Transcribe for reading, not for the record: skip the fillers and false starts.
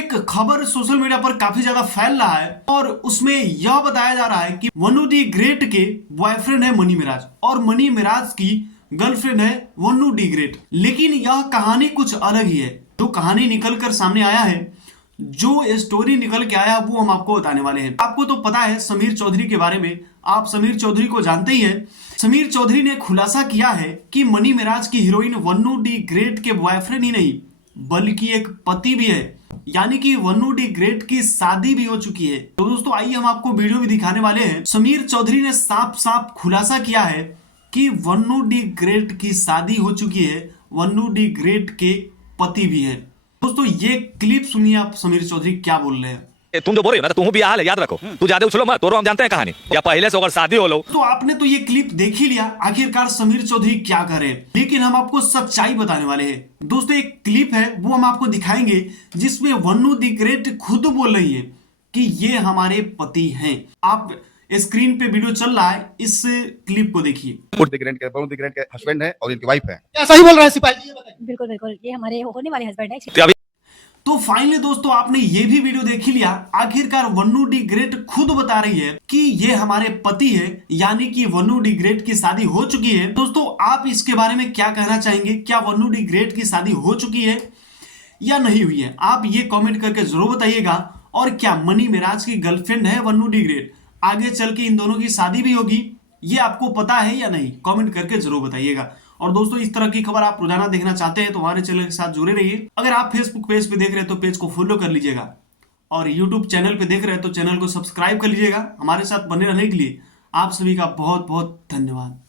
एक खबर social media पर काफी ज्यादा फैल रहा है और उसमें यह बताया जा रहा है कि वन्नू डी ग्रेट के बॉयफ्रेंड है मनी मिराज और मनी मिराज की गर्लफ्रेंड है वन्नू डी ग्रेट। लेकिन यह कहानी कुछ अलग ही है। जो कहानी निकल कर सामने आया है, जो स्टोरी निकल के आया वो हम आपको बताने वाले हैं। आपको तो पता है समीर चौधरी के बारे में, आप समीर चौधरी को जानते ही हैं। समीर चौधरी ने खुलासा किया है कि मनी मिराज की हीरोइन वन्नू डी ग्रेट के बॉयफ्रेंड ही नहीं बल्कि एक पति भी है, यानी कि वन्नू डी ग्रेट की शादी भी हो चुकी है। तो दोस्तों आइए हम आपको वीडियो भी दिखाने वाले हैं। समीर चौधरी ने साफ साफ खुलासा किया है कि वन्नू डी ग्रेट की शादी हो चुकी है, वन्नू डी ग्रेट के पति भी है। दोस्तों ये क्लिप सुनिए आप समीर चौधरी क्या बोल रहे हैं। तुम जो बोल रहे हो ना, तुम भी हाल है, याद रखो। तू ज्यादा उछलो मत, तो हम जानते हैं कहानी या पहले से अगर शादी हो लो। तो आपने तो ये क्लिप देख ही लिया, आखिरकार समीर चौधरी क्या कर रहे हैं। लेकिन हम आपको सच्चाई बताने वाले हैं। दोस्तों एक क्लिप है वो हम आपको दिखाएंगे जिसमें वन्नू दी ग्रेट खुद बोल रही है कि ये हमारे पति हैं। आप स्क्रीन पे वीडियो चल रहा है, इस क्लिप को देखिए। वन्नू दी ग्रेट के हस्बैंड है और इनकी वाइफ है। क्या सही बोल रहा है सिपाही जी? बिल्कुल बिल्कुल, ये हमारे होने वाले हस्बैंड है। तो फाइनली दोस्तों आपने ये भी वीडियो देख ही लिया। आखिरकार वन्नू डी ग्रेट खुद बता रही है कि ये हमारे पति है, यानी कि वन्नू डी ग्रेट की शादी हो चुकी है। दोस्तों आप इसके बारे में क्या कहना चाहेंगे? क्या वन्नू डी ग्रेट की शादी हो चुकी है या नहीं हुई है? आप ये कमेंट करके जरूर बताइएगा। और क्या मनी मिराज की गर्लफ्रेंड है वन्नू डी ग्रेट? आगे चल के इन दोनों की शादी भी होगी, ये आपको पता है या नहीं? कमेंट करके जरूर बताइएगा। और दोस्तों इस तरह की खबर आप रोजाना देखना चाहते हैं तो हमारे चैनल के साथ जुड़े रहिए। अगर आप फेसबुक पेज पे देख रहे हैं तो पेज को फॉलो कर लीजिएगा और यूट्यूब चैनल पे देख रहे हैं तो चैनल को सब्सक्राइब कर लीजिएगा। हमारे साथ बने रहने के लिए आप सभी का बहुत बहुत धन्यवाद।